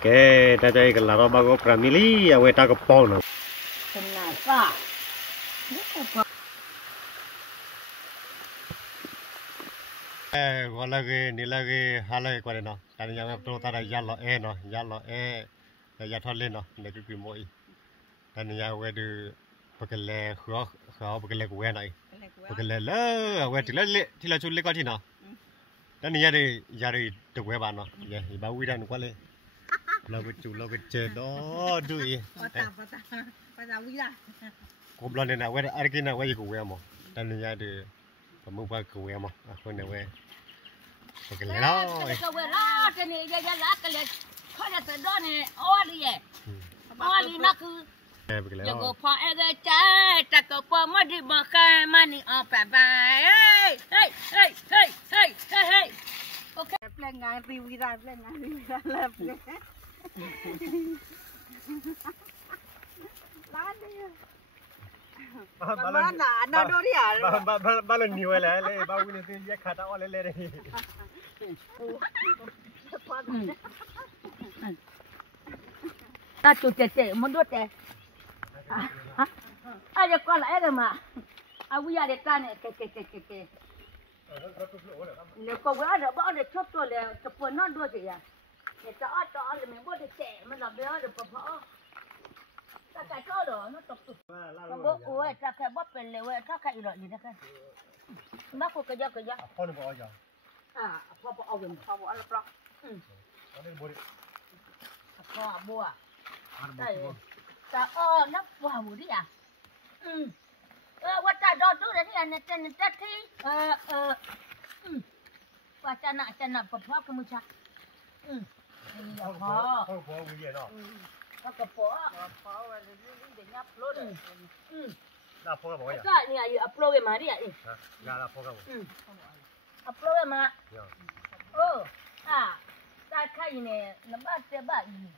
Oke, dah jadi kalau bago pramili, awe tak kepon. Kenapa? Kalau ni lagi halai kau ni no. Tadi yang tu tadi jalo no, ya thole no, ni tu moi. Tadi yang awe tu pakai le kau pakai le kue nai. Pakai le le, awe tila culik kau cina. Tadi jadi tu kue ban no, ya ibu widan kau le. Lagu cedo dui. Patah wira. Kau belum ni nak awe arki nak awe kue mo. Tadi jadi kamu pakai kue mo, aku ni awe. Pakai le no. Kau wira, ni dia lah kalau kau dah sedar ni awal ye. Awal nak ku. Jago pa ega cai, tak kau pa madi makan mani apa bye. Hey. Okay. Plan ngai riwira, plan ngai riwira lah. Balon ni wala le, bawa ni tu dia kata oleh le ni. Ta tu tete, mundur teh. Ada kau lah ada mah. Awi ada tanah ke. Le kau ada ada contoh le, cepat nak dua je ya. Le tak ada memang boleh cek, mana biar ada apa. Tak kau dah, nak tak tu. Kau tak kau buat pele, tak kau irak ni dah kan. Mak kau kerja. Apa ni buat aja? Apa awam, apa ala prak. Apa ni boleh? Apa buat? Tak nak buah budi ya. Wata dodo ni anak tadi. Wacana apa kamu cak? Apa? Apa buat budi no? Apa? Apa ni dia upload. Dah apa buat aja? Tak ni ayu upload ke mari ya. Dah apa buat? Upload ke mak? Ya. Oh, tak kau ini nampak sebab ini.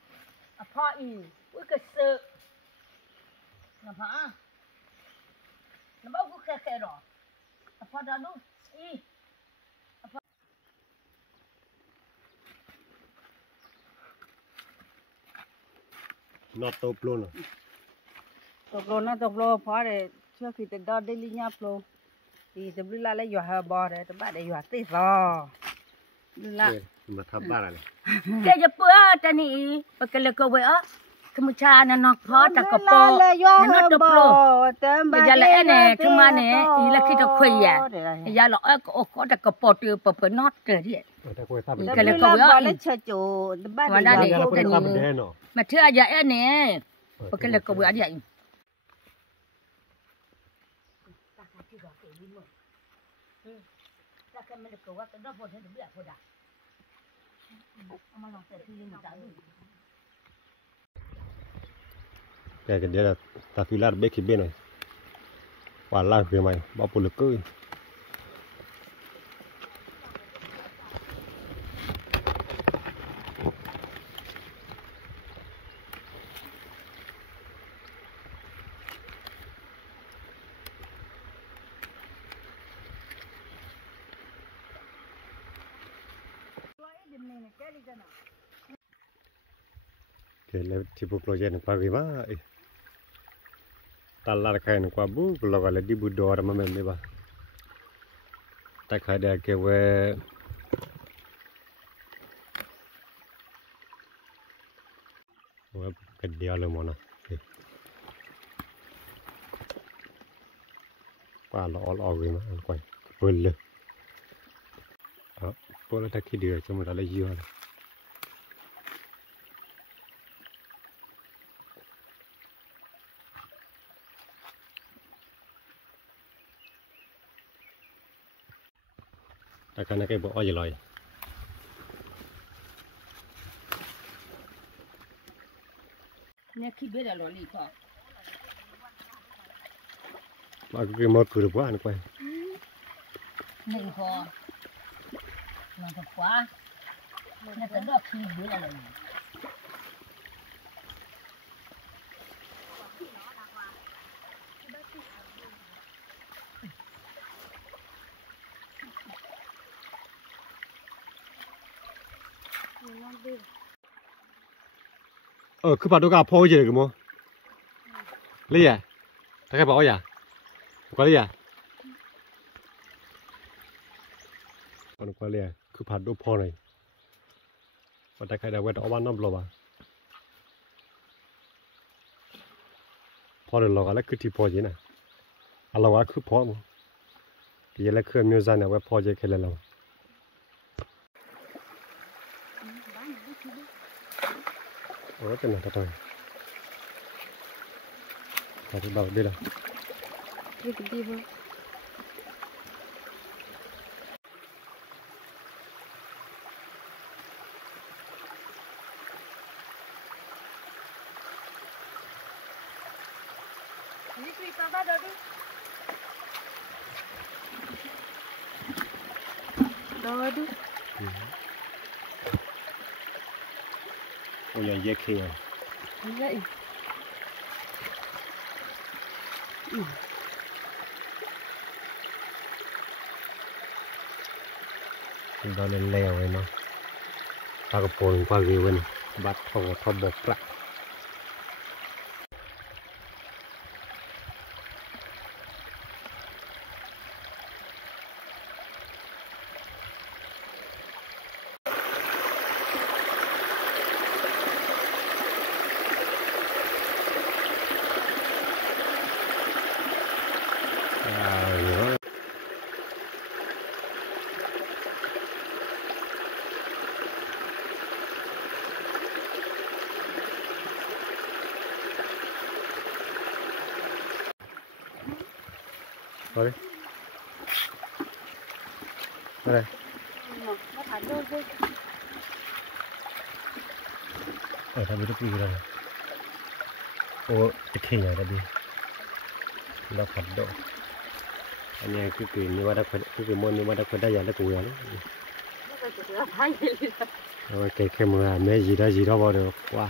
Apa ini? Wikese. Nampak? Nampak aku kekero. Apa dah tu? Apa? Not top loan. Top lo phare chưa khi tới đó đây li nháp lo thì tập la lấy vừa hà bò đấy tập bạn để vừa tít lo la Cuma thabar ni. Kerja apa tadi? Pakai lekau kemudian nak pot tak kepo, nak toplo. Jalan ni cuma ni, ia kita kuya. Jalan kau tak kepo tu apa not dia. Ada kau thabar. kalau kau boleh cucu debat Mana ni? Kalau kau thabar deh no. Macam aja ni, pakai lekau dia. Tak kena lekau, tak ada pun dia pun dah. Amal nak pilih macam ni. Kayak dia tak filar beki beno. Walau ke mai, bapa lekui. Oke, lewat cipu klojen pagi mah. Talar kain kuabu, kalau di budor mamen ni bah. Tak ada kewe. Wah, kedia le mana. Kalau all ni mah, kau boleh. Boleh tak dia, cuma dah lagi lah. Takkan nak buat aja lah. Ni kibera loli kau. Aku kemau kurban kau. Ni kau. Nak apa? Nak ada kibera loli. คือปาดูกาพ่อเยอะกันมั้งเลี้ยถ้าใครบอกอย่าก็เลี้ยอันก็เลี้ยคือปาดูพ่อหน่อยว่าแต่ใครได้เวทเอาบ้านน้ำหรอวะพ่อเดินหลอกอะไรคือที่พ่อเยอะน่ะอะไรวะคือพ่อมั้งที่อะไรคือมิวสิกเนี่ยว่าพ่อเยอะแค่ไหนแล้วโอ้เป็นหนังตะตอยแต่ที่บอกได้ละ Dia gede pun. Ini cerita apa tadi? Tadi. Oh yang ye ke ya. Iya. Đó lên leo này nó ta có bồn qua ghế bên bắt thọ bột lại Rồi đi. Đây. Nó thả đôi đi. Ở đây biết gì rồi. Ô, cái kia này đi. Nó phật độ. Anh em cứ cười như mà đã cứ cười môn như mà đã quên đây giờ nó cùi lắm. Rồi cái mà mấy gì đó vào được quá.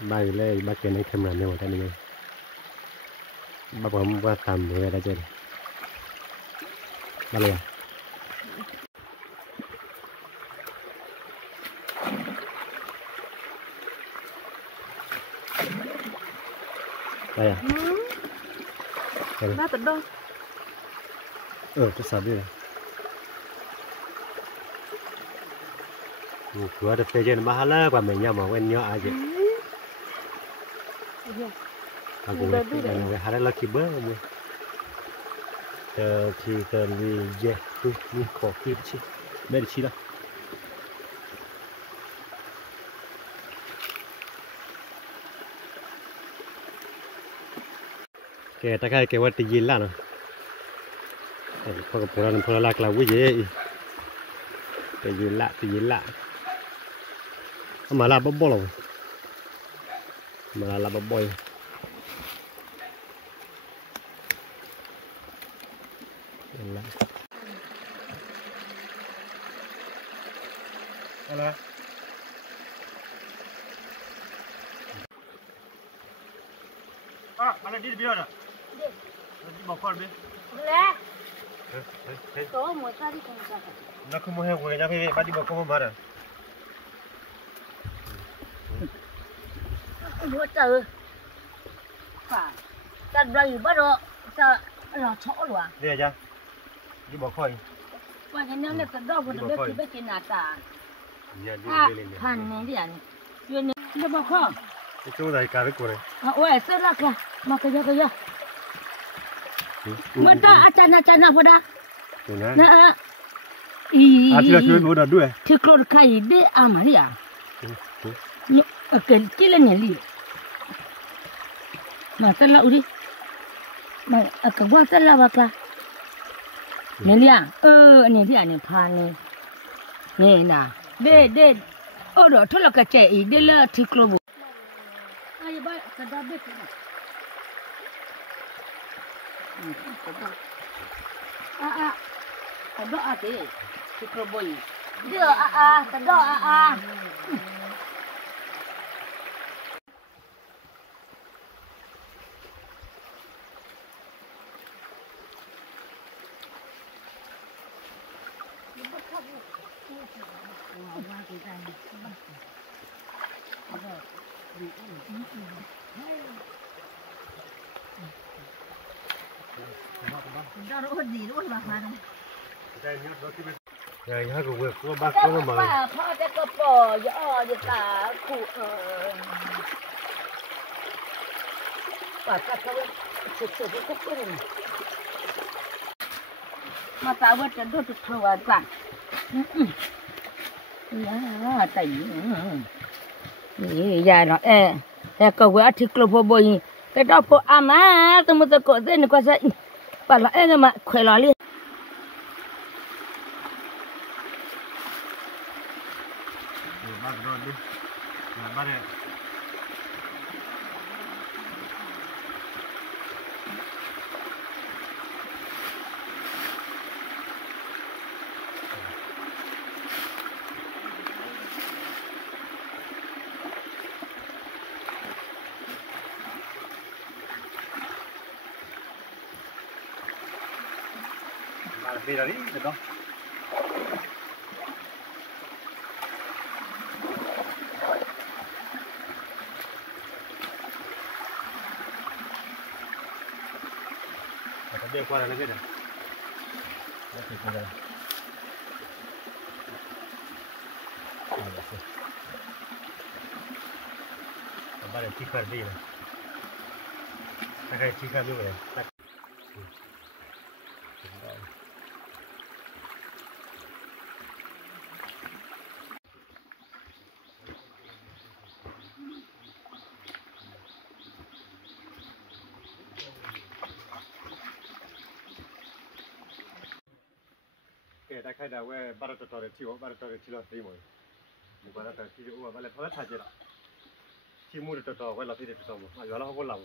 Bay lên ba cái này camera này mà ta đi. Ba bấm qua tầm người đã chơi. Ba liền. Đây à? Ba tận đâu? Tôi sao đi. Cửa được phê trên mà hala qua mình nhau mà quen nhau ai vậy? Aku dan we hara laki ba mu. Thì vì je tu ni ko ki chi. Be chi la. Ke ta kai ke wat yin la no. Ko pura la kla wu ye. Ke yin la. Mà la bo bo lo. Mà la bo boy. Hello. Mana di biar dah? Di bawah ni. Boleh. Kau mau cari kemana? Nak kau mau yang apa ni? Badi bawah kau mana? Mua chờ. Phải. Ta đầy bắt rồi. Ta là chỗ rồi. Đi aja. Di bawah kau. Qua nhà nó là đâu vừa được biết cái nhà ta. Thành này đi anh. Chuyện này đi bao không? Cái chỗ này cả cái cổ này. Ôi, sao là kìa? Mà cái gì? Mà ta acana pada. Nah. Tidak sudah udah dua. Tiklor kai de aman ya. Ni akan kila ni li. Mà ta lau đi. Mà akan gua ta lau apa? Ni dia. Ni dia ni pan ni. Ni na. De. Oh, dah tu lah kecil. De lah tiklor. Ayo baik, sedap deh. Sedap ada. Tiklor boy. Dia sedap. ว่ากี่ใจเรารู้ดีรู้ว่ามาเนี่ย Rồi hai cái quẹt của bác ก็ có nó ว่า mà พ่อจะก็ปออย่าอย่าตาขู่ป่าก็เขาสุดๆก็เป็นมาตาว่าจะโดนทุกวันกันแต่นี่ยายเนาะก็ว่าที่กลัวพอบอยแต่ดอกพออามาตัวมันจะกดเส้นก็ใช่ป่าละก็มาคุยล้อเลีย bác rồi đi. Bác này. Đi ra đi, được không? Đi qua đây cái này. Nó thì qua đây. Ba để chiếc đi này. Cái chiếc đi này. Cái khai đầu cái ba trăm tờ chiều là tí rồi, một ba trăm chiều mà lại thoát thay chứ, chiều mua được tờ cái là tí được tờ mà, giờ nó không có lòng.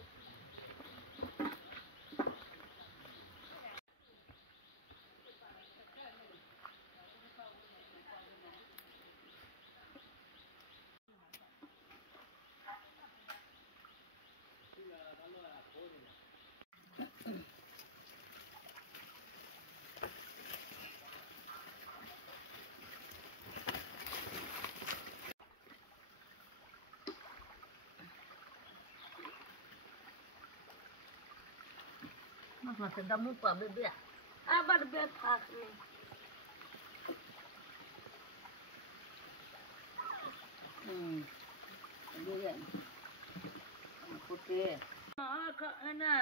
Mas sedang lupa bebek. Apa bebek khas ni? Bebek. Putih. Kak Ana.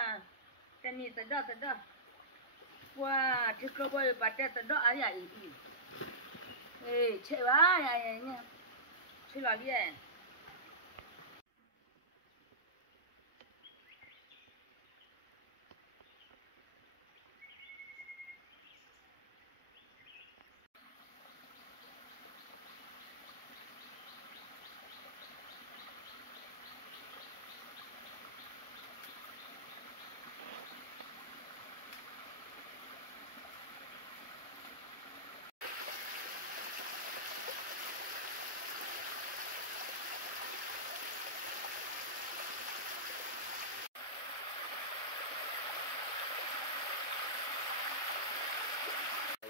Tani sedap. Wah, jika boleh pakai sedap ayah ini. Cik wah ayahnya. Cik lagi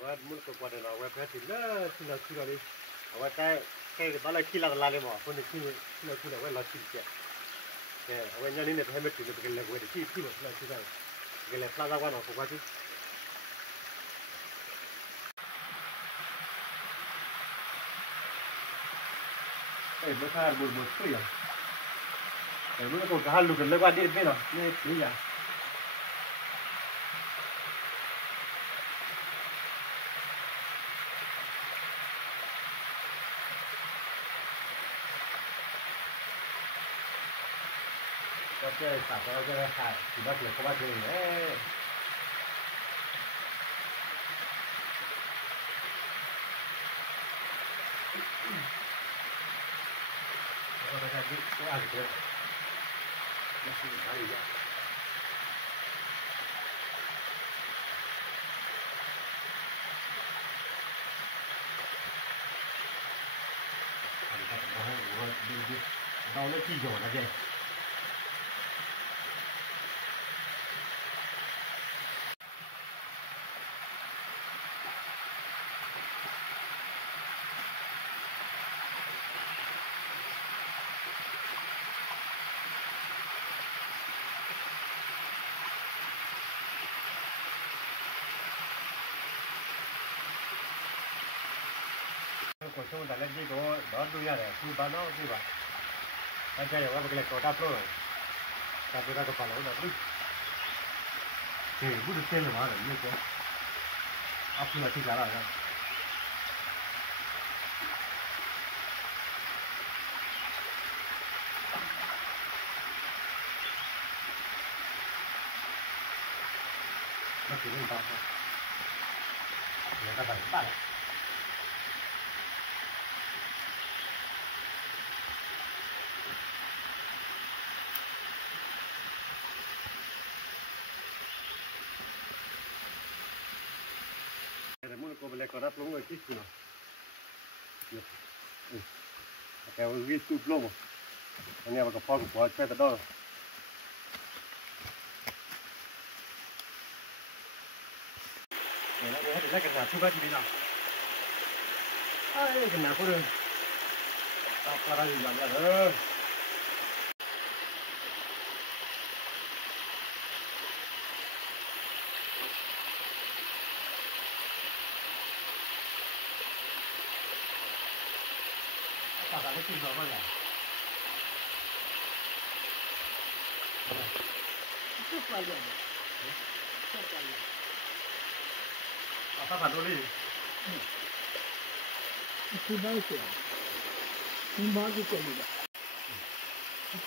Awak mula kau pada nak awak berhati lah, sila ni. Awak kai bala kila lale mah, pun kila awak lah kila. Awak nyali ni terhemat tu, betul lah awak ni kila sila. Gila plaza awak nak kau tu. Besar bulu tu ya. Mula kau kahal lu kerja awak ni mana? Ni ya. Cái sạp đó cái này thì bác là có bác gì đấy. Có cái gì có ăn được. Nó xin cái gì vậy? Đâu nó chi rồi là gì? có số đã lên đi đó đuôi ra đấy, cứ bán nó cứ vậy. Anh chơi rồi cái này có đáp rồi, đáp rồi có phải là đó đi. Cái bút tên là mà rồi, như thế. Áp là chỉ giá rồi. Nó chỉ lên tao thôi. Người ta phải bắt đấy. Để muốn cô về có đáp luôn rồi chứ nào. Cái cái súp luôn. Anh em có phao của phao chơi đó. Để lấy cái nào thu bắt đi nào. Ai cái nào có được. Tao qua đây làm ra rồi. Tao đã lấy kim rồi vậy. Chút qua rồi. Tao phản đối đi. Thì bao nhiêu? Nhưng bao nhiêu tiền được?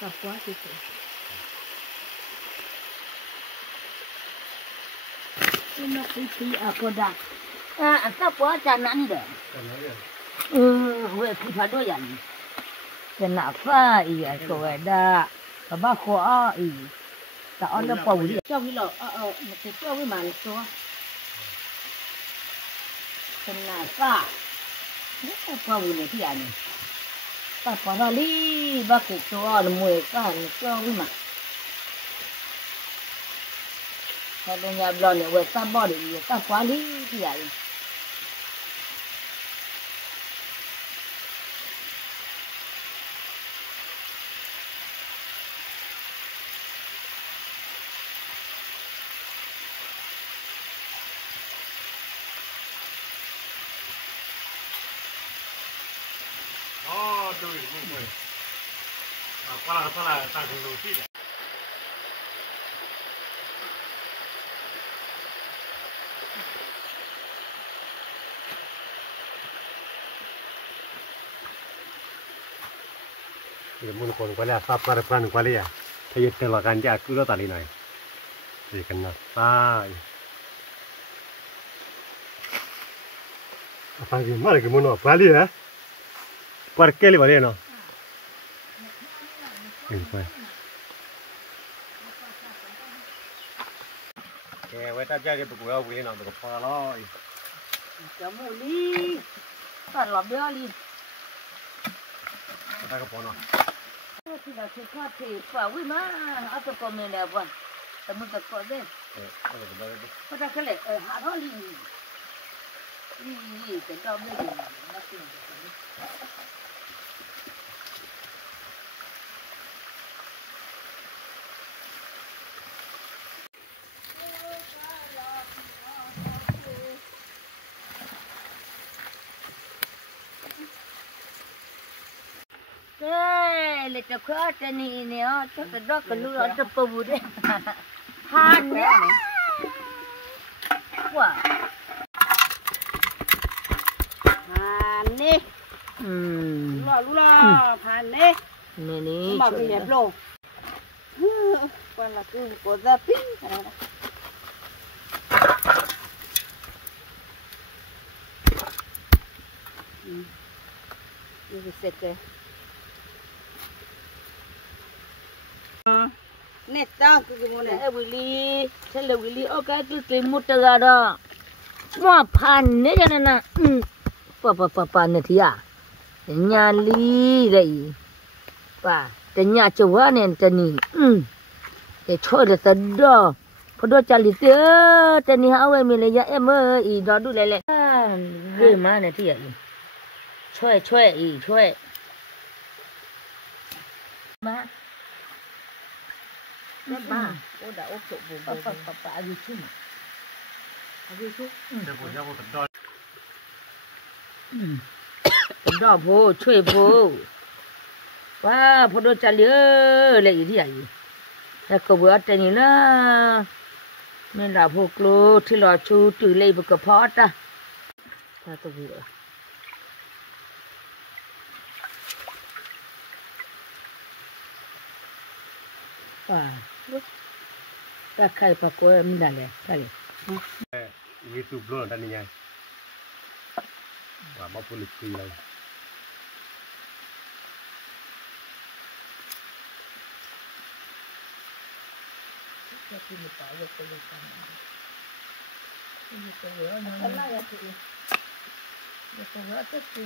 Sao quá thì tiền? Nó cứ có đà. Sao quá chả nản được? Vậy cũng phải đôi lần. Cái nào phải rồi đã. Và ba khó ta ăn nó bầu đi. Cho cái lọ cái cho cái màn cho. Cái nào phải nó bầu này thì anh. Ta bỏ ra đi ba cái cho là mùi phải cho cái màn. Ta đâu nhà lò này vậy ta bỏ đi ta quá đi thì anh. Đuôi mùi. Qua là ta dùng đầu tiên. Ini mun kon kuali asap karpan kuali ya. Kayu telakan je aku lo tali nai. Jadi kena sai. Apa gimana ke mun kuali ya? Kuarkeli balik no. Ini kuai. Wei ta jaga tu kuai wei nak tu kepala. Kamu ni, tak lebih ali. Ta kepala. Tidak suka tipa, wei mana? Apa komen dia buat? Kamu tak kau deh. Kau tak kelak, harus li. Ini, tak boleh. Masih. Letak kuat ni cakap dah kalau ada pebudi. Han ni. Wah. Han ni. Lula han ni. Ni. Bawa dia belum. Kalau tu kau dah pin. Ini set. Nè tao cái món này Willy, sẽ là Willy ok cái một tờ đó, mua pan nè cho nên là, pa nè thì à, nhà li đây, pa, cái nhà châu Á này cái này, cái chỗ đó tao đó, phải đó trả lịch tiền, cái này hao em lấy em ơi, đó đủ lại, cái mà nè thì à, chơi, mà. Ba, udah okey bu. Papa agi cuma. Agi tu. Dia punya apa kedai. ดอกโพช่วยโพว้าพอโดนจัลเลือเลยอยู่ที่ไหนแต่ก็ว่าแต่นี่นะไม่หลับพวกลูที่รอชูตื่นเลยบุกกระเพาะตาถ้าตัวเบื่อว้าถ้าใครปะกวยมันได้เลยได้เลย YouTube luôn tani nhai và bao phụ lịch kỳ này cái gì mà phải được cái gì cả cái gì cái gì nó không là cái gì cái gì cái gì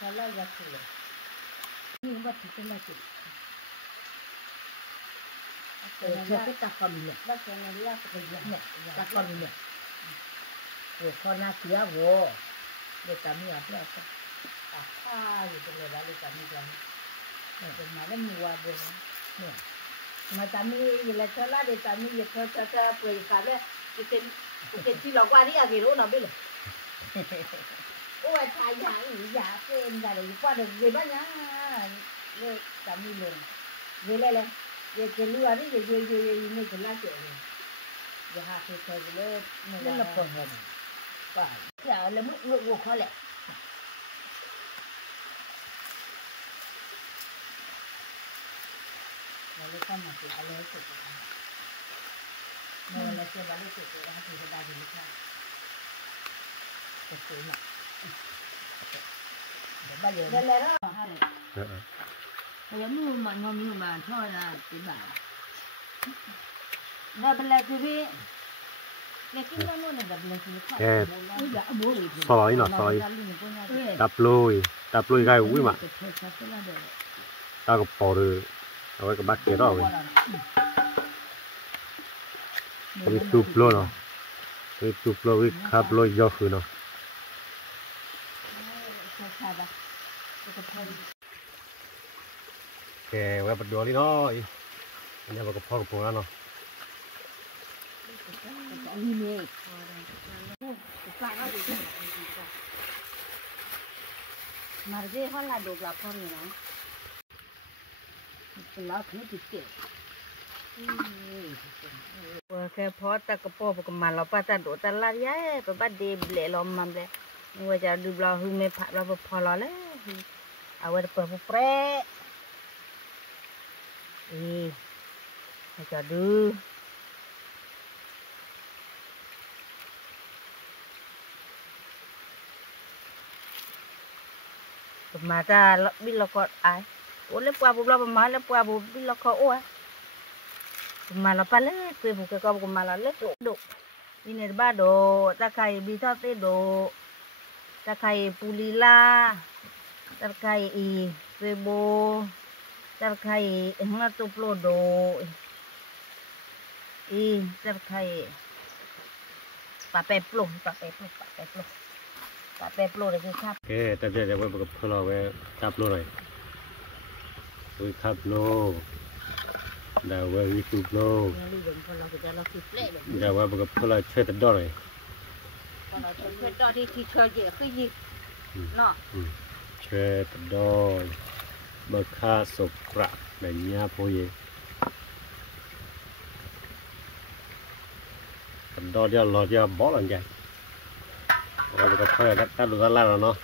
cái là cái gì nhưng mà chỉ là cái cái ta còn nhiều cái này là cái gì nhỉ ta còn nhiều rồi con na kia vô để tạm biệt là ta khai rồi để lại tạm biệt là để mà nó mua được nè mà tạm biệt là cho lá để tạm biệt cho quỳ cả đấy cái chi lọc qua đi à gì đó nào biết rồi ôi thay nhà gì giả quên ra rồi qua được về đó nhá rồi tạm biệt luôn về đây này về cái lúa đi về này cái lá chè này về hạt thì cái lúa nó là phần hồn phải giờ là mức ngược ngược khó lẹ nó lấy con mà chỉ lấy sụp nó lấy cái bán lấy sụp thì cái đa gì nữa cái sụp này để bây giờ đây là đó bây giờ mưa mà thôi là chỉ bảo nó bên này thì soi nó soi đập lôi gai quý mà tao có bỏ được rồi cái bát kia đó rồi cái chụp luôn rồi cái chụp luôn cái khắp lôi do khử nó cái quay bật đuôi đi thôi anh em vào cái phao của nó mà cái hoa là đồ lạp không nhỉ nó cứ chỉ kể cái phó ta cái phó cái mà nó ta đổ ta la giá cái bắt đi lệ lom mà lệ người ta đi bao hôm nay phát ra phò lò đấy à vậy phải phục pre người ta đưa mà ta biết là có ai ủa lấy qua bùn lo mà lấy qua bùn biết là có ủa mà là pa lấy quê bùn cái con mà là lấy độ đi này ba đồ ta cày bị thao tê đồ ta cày pulila ta cày quê bô ta cày nó tụp lô đồ ta cày pa peplo tại bẹp lô để cái khắp cái tập chơi với cái phơi lò với cặp lô này với cặp lô đào với YouTube lô đào với cái phơi lò chơi tận đó này chơi đó thì chơi gì cái gì nọ chơi tận đó bậc kha sụp rạ để nhà phơi gì tận đó giờ lò giờ bỏ làm gì rồi cái phơi ta được ta làm nó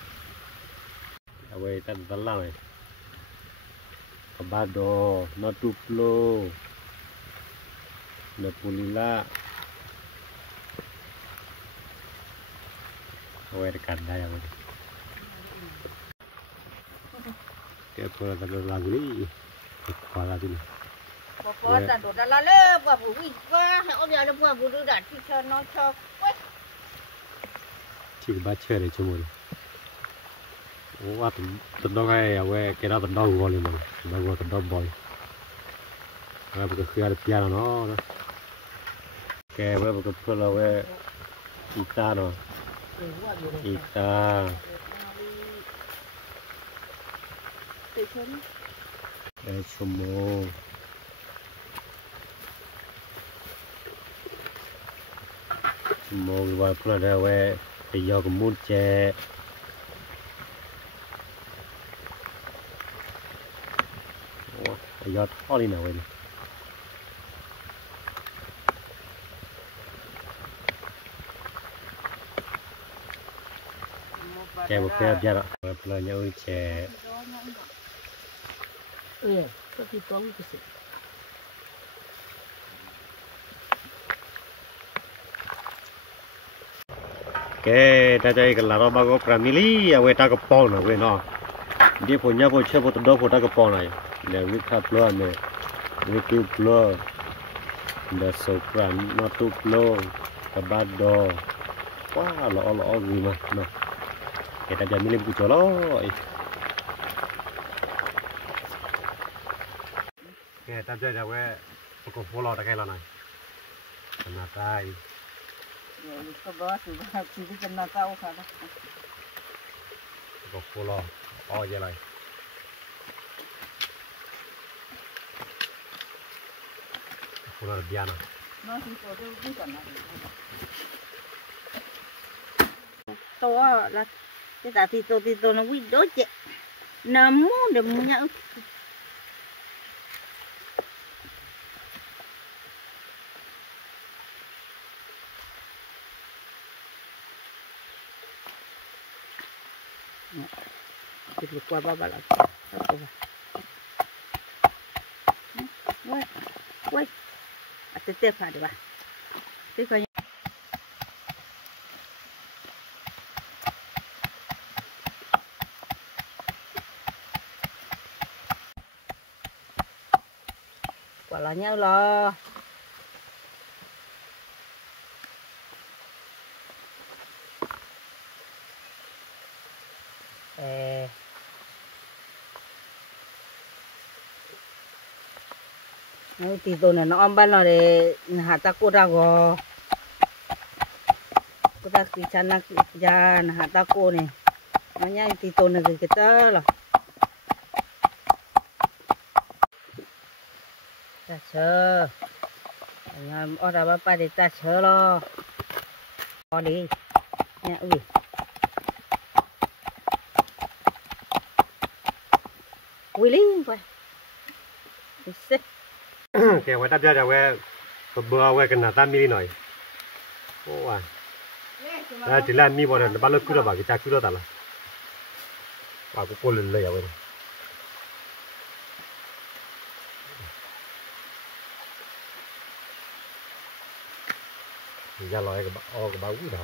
rồi ta được ta làm này kabado nó tuplo nó pulila rồi cái đây rồi cái phơi ta được làm gì qua là gì qua ta được ta làm lên qua phụ vị qua họ giờ là qua phụ được đặt cho nó cho chỉ ba chơi để cho mình, quá tận đó hay à cái đó tận đó gọi liền mà, tận đó bồi, cái khía được piano nó, cái cái phơi là guitar nó, guitar, cái sumo, sumo cái phơi là thì do cái mút chè ยอดท่อนี่หน่อยนี่แกบอกแกเบียร์อ่ะเพลย์ยังแกก็ที่ตัววิกฤตแกถ้าใจกันแล้วเราบ้าก็พรามิลีเอาไว้ตากระป๋องนะเว้ยเนาะเดี๋ยวผมเนี่ยผมเชื่อผมต้องดูผมตากระป๋องไหนเนี่ยวิคับล้อเนี่ยวิคิวล้อเดี๋ยวสุกรันมาตุกล้อกระบาดดอว้าล้อวิมาเนาะแกถ้าจะมิลิมกุจล้อแกถ้าใจจะเว้ยประกอบหัวล้อตะไคร้ล้อหน่อยขนาดได้ ก็บอกสิว่าชีวิตจะน่าเศร้าค่ะ ก็ฟูลอ๋อเยอะเลยฟูลเบียร์นะน้องที่ตัวเดียวที่ก่อนนะตัวละที่ตาที่ตัวน้องวิ่งโดดเจ๊น้ำมูเดี๋ยวมึงเนี่ยติดลูกว่าบ้าละว้ยอาจจะเจ็บผ่าดีป่ะที่เขากว่าเราเนี่ยรอtí tôi này nó ăn ban nó để hạt ta cô ra gò cô ta khi chăn nó ra hạt ta cô này nó nhai tí tôi này cái tơ rồi ta chờ nhà ở đây bà phải để ta chờ lo ở đi nha ui ui linh vậyแกไว้ตัดจะไว้ก็เบื่อไว้กันหน้าตามีนิดหน่อยโอ้ว่ะแล้วทีแรกมีบ่ได้บ้านเราคือเราบ้ากิจคือเราตลอดว่ากูโกนเลยเอาไว้ยาลอยกับออกกับบ้าวิ่งได้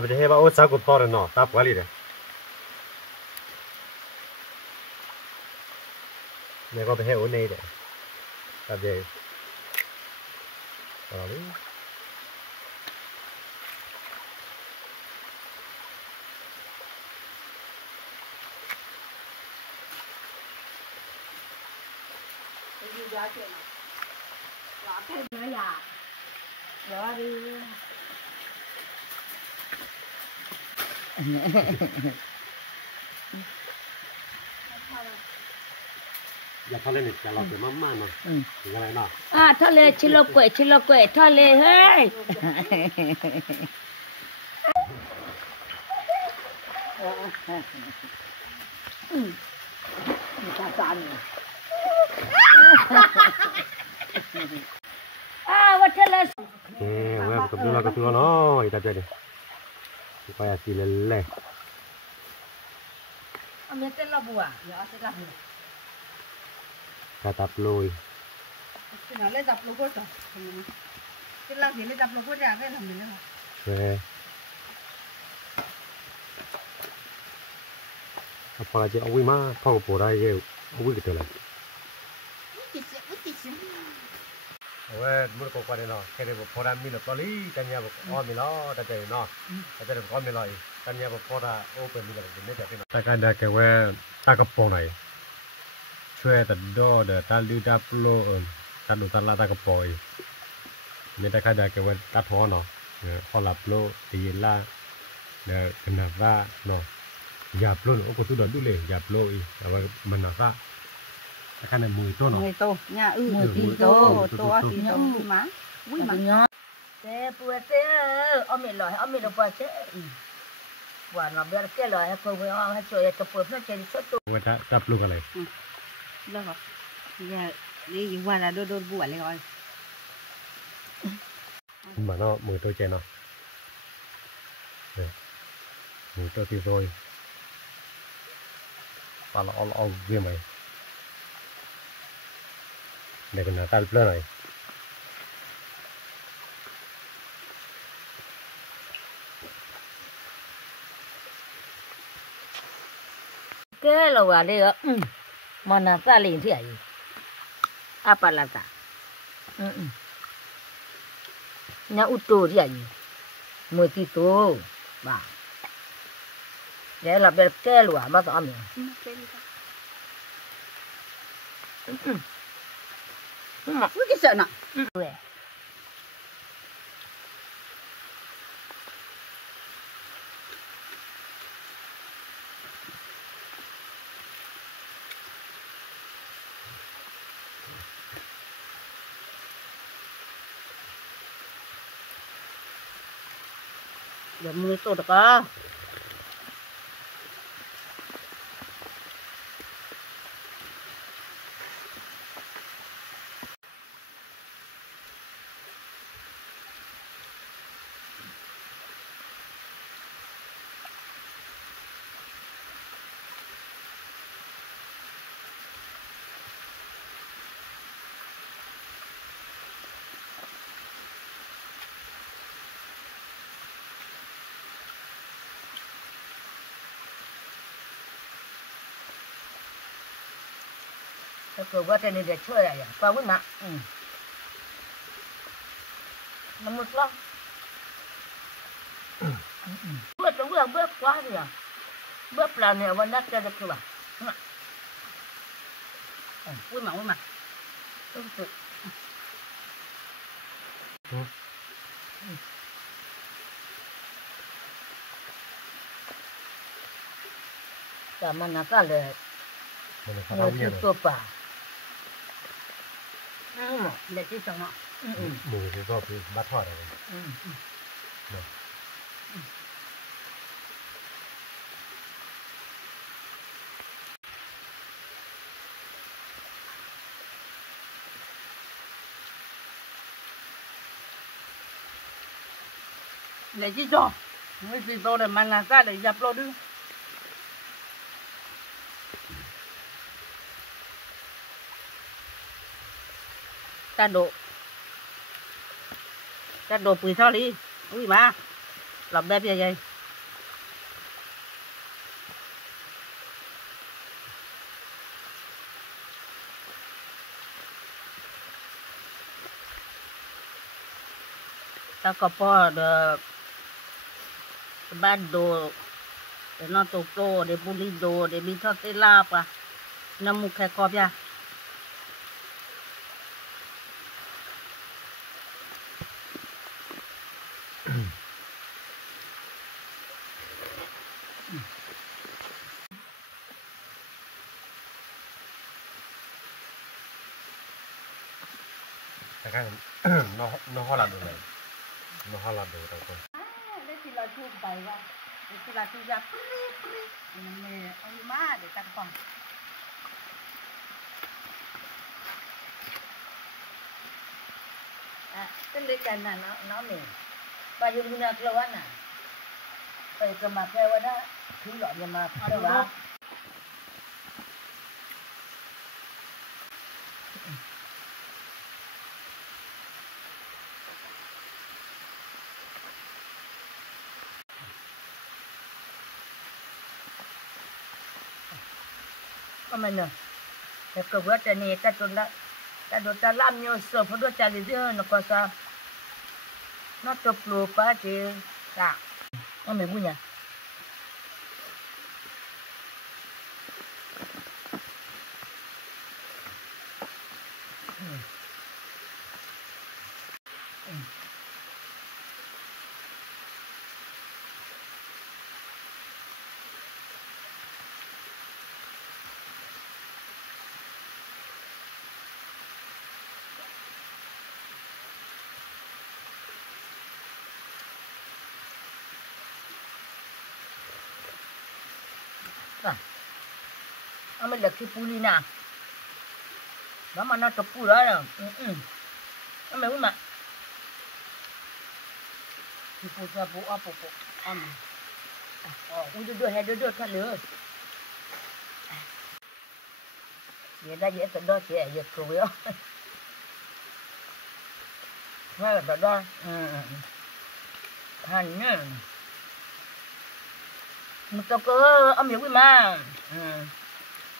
ไปให้บ้าโอ้สาวกูพอแล้วเนาะตาปวดเลยเนี่ยก็ไปให้โอ้เนยเด้อตาเด็กอะไรอย่าทะเลนี่จะเราเกิดมากๆเนาะถึงอะไรเนาะทะเลชิโลกวยทะเลเฮ้ยตาจานว่าทะเลเว้ยกับตัวเนาะอีตาเจดิไปอาศิเลยเมียเต้นระบัวเดี๋ยวเต้นระบัวกระตับลุยเต้นอะไรจับลูกก็จับเต้นลักเดี๋ยวจับลูกก็จะได้ทำยังไงล่ะเว้ยพอเราจะเอาวิ่งมาพ่อกับปู่ได้เยอะเอาวิ่งกันเลยเว้ยมุดกว่าเนาะแค่เดี๋ยวพอได้มีหลับตอรี่กันยาบอกอ้อมีล้อแต่เจเนาะแต่เดี๋ยวก็มีลอยกันยาบอกพอได้โอ้เป็นมีหลับเป็นไม่แต่เป็นแต่การได้แค่ว่าตากระโปรงไหนช่วยตัดดอเดี๋ยวตัดดูดับโลตัดดูตัดลาตากระโปรงไม่ได้แค่ได้แค่ว่าตัดหัวเนาะพอหลับโลตีล่าเดี๋ยวขนาดว่าเนาะหยาบโลโอ้ก็สุดดูเลยหยาบโลอีแต่ว่ามันหนักอะแต่การในมือโตเนาะมือโตเนี่ยมือตีโตตัวตีโตมาอุ้ยมา thế bữa thế ông mình nói ông mình đâu bao thế quả nó biết cái lời không phải ông hay chơi tập bữa nó chơi đi xuất tụ ว่าจะจับลูกอะไร แล้วก็อย่านี่อยู่ว่าโดนบัวเลยก่อน เหมือนเนาะมือตัวเจเนาะมือตัวที่โรยปลาเราเอาเยี่ยมไหมเด็กหน้าตาเปล่าหน่อย cái là quả đây mà nó ta liền thế ấy apa là ta nhà út tô thế ấy mới tí tô bà vậy là biết cái lúa mà tao mình cái sợ nè giờ mưa to được à cái cơ quan này để chơi à qua với mà nó mực lắm bước trong bước quá rồi bước là này vẫn nát ra được cơ bản vui mà cả mà nó cả lời มันเขา người ทำเนี่ย ที่ เลย ตัวป่าđểที่สองอ่ะ มือที่ก็คือบัดทอดอะไร để chi cho mấy gì to để mà là ra để dập lo đi ta đổ bùi sao đi ui mà làm đẹp như vậy ta có bỏ được ban đồ để nó tổ đồ để bùi đồ để mình cho tê la à nó một cái cọp ya แต่ข้างนอกห้องหลับดูเลยนอกห้องหลับดูตรงคน để chỉ là chụp bài ra để chỉ là chụp ra mình ôi má để tăng phòng cái lấy cái này nó mềm bao nhiêu người kêu anh à phải cầm mà kêu đó thứ loại nhưng mà kêu đó mình nè cái cơ quan này ta đốt ta làm nhiều sờ phải đốt cha đi nữa nó có sao nó tập lùa quá chứ dạ nó mày vui nhỉ ame lek pulina mama na topura ame uma ipo sapo apo ame udah hedo kan le ya da je do che ya ko yo ha da han ne mutoko ame uma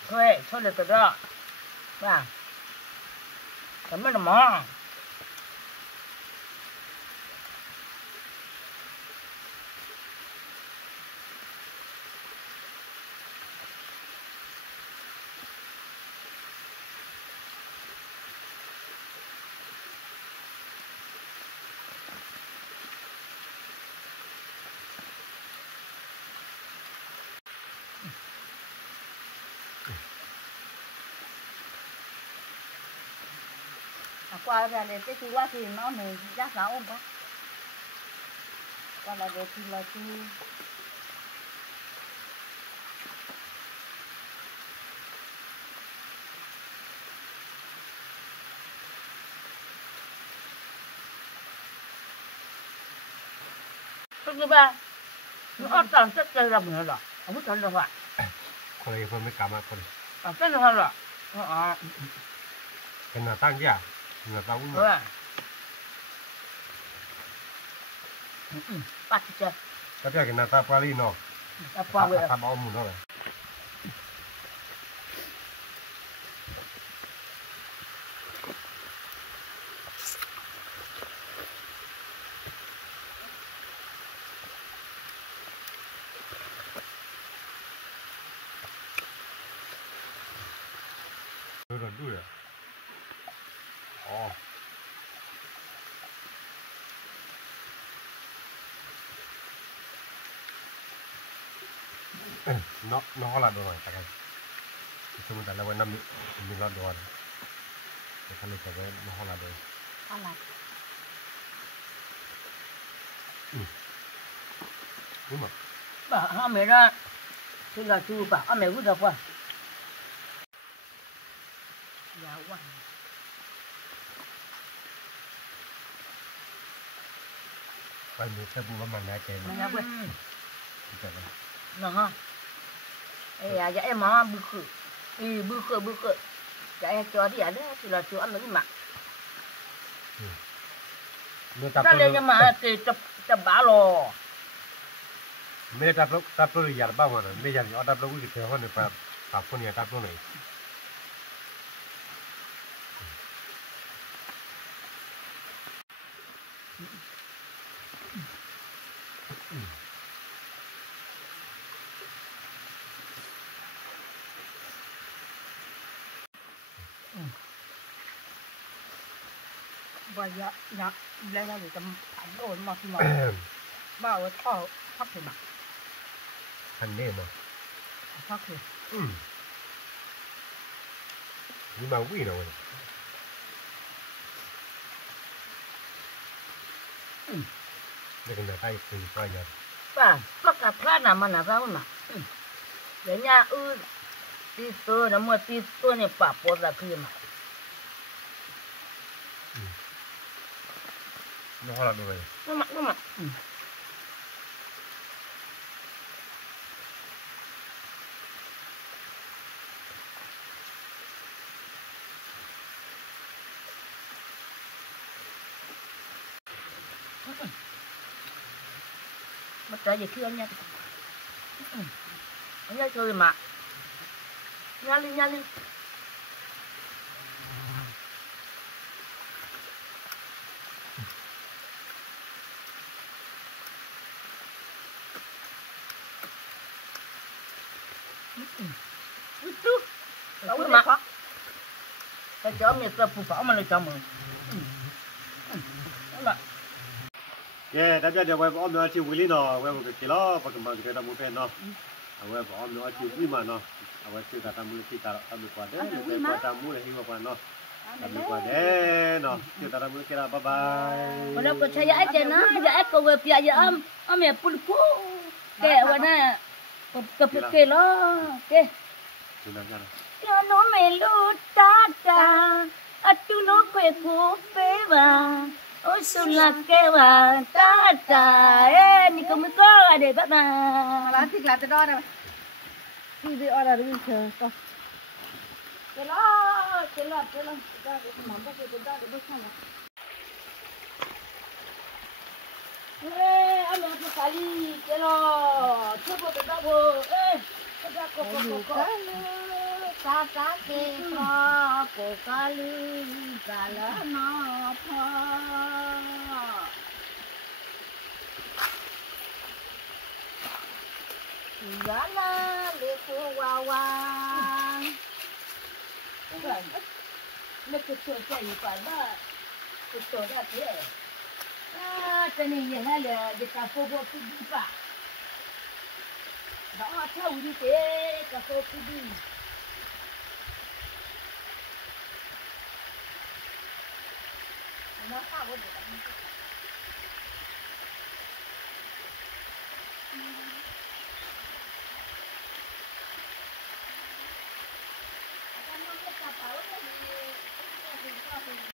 thôi thôi được rồi đó và cảm ơn mỏ qua ra để cái khi qua thì nó này giá sáu không có qua là để thì là thì thứ ba nó ăn tàn chất cây làm nữa rồi không biết ăn được àคนเลยคนไม่กล้ามาคน ăn chất được rồi เป็นหน้าตั้งยาหน้าตั้งอุ้ม bắt chưa ก็จะกินหน้าตาปลาลีเนาะ qua vậy ทำเอาหมูเนาะเลย ดูเลยอ๋อน้องเขาละโดนอะไรกันสมมติแต่ละวันน้ำมีรอดโดนแต่เขาเลยจะไว้น้องเขาละโดน อะไร รู้มั้ย bà họ mẹ ra thì là chú bà họ mẹ vứt ra qua dạ quá ไปมีแค่บุญว่ามันได้เจน mẹ ra quên จัดเลย nè ha ê dạ em mà bự khử dạ em cho đi à đấy thì là chú ăn cái mặt เมื่อจับ ta lên nhưng mà thì tập bả lò ไม่ได้จับตัวใหญ่บ้างวะนะไม่อยากจะเอาจับตัวกูจะเทหัวในปากปากคนเนี่ยจับตัวไหนว่าอยากแล้วเราจะผันโอนมาที่มาบ้าว่าท่อพักถึงมา อันนี้มั้ง พักถึง นี่มาวิ่งนะเว้ยเด็กเนี่ยใต้คือใต้เนี่ย bà bắt cả khác nào mà nào sao mà để nhà tí tôi nó mua tí tôi này bà bố ra kia mà น้องเขาละโดนเลย nó mà mất trái gì kia nha anh nhớ chơi mà nha đi đâu có mặt cái chó mình tập phụ pháo mà lại cho mừng đó là เย้แต่เดี๋ยวไว้อ้อมเนื้อที่วิลลี่เนาะไว้ผมกินแล้วปกติมันก็ทำมือเป็นเนาะเอาไว้อ้อมเนื้อที่วิมาเนาะเอาไว้ที่ทำมือที่ทำมือกว่าเด้อที่ทำมือให้กว่าเนาะทำมือกว่าเด้อเนาะที่ทำมือกี่ละบ๊ายบาย วันนั้นก็ใช้ยาเจนะยาก็เว็บยาแม่ปุ่นปูแกวันนั้นก็เกล้อแก ดูน้ำกัน cho nó mẹ lu ta ta à tu nó quê cũ phê bà ôi sung là kêu bà ta ta ê ni cũng có à để bắt bà lá thịt lá từ đó này đi đi ở đây đi chờ con cái lo cái lo cái đó để mắm cái đó để bước sang ê anh nói cái cali cái lo chưa có cái đó ê cái đó có ta ta cái có cali cả là nó pha giá là để cô hoa hoa nó cứ chơi chơi phải mà cứ chơi ra thế à cái này như thế là để cà phê bột đi pa đó theo đi thế cà phê đi nó sao vậy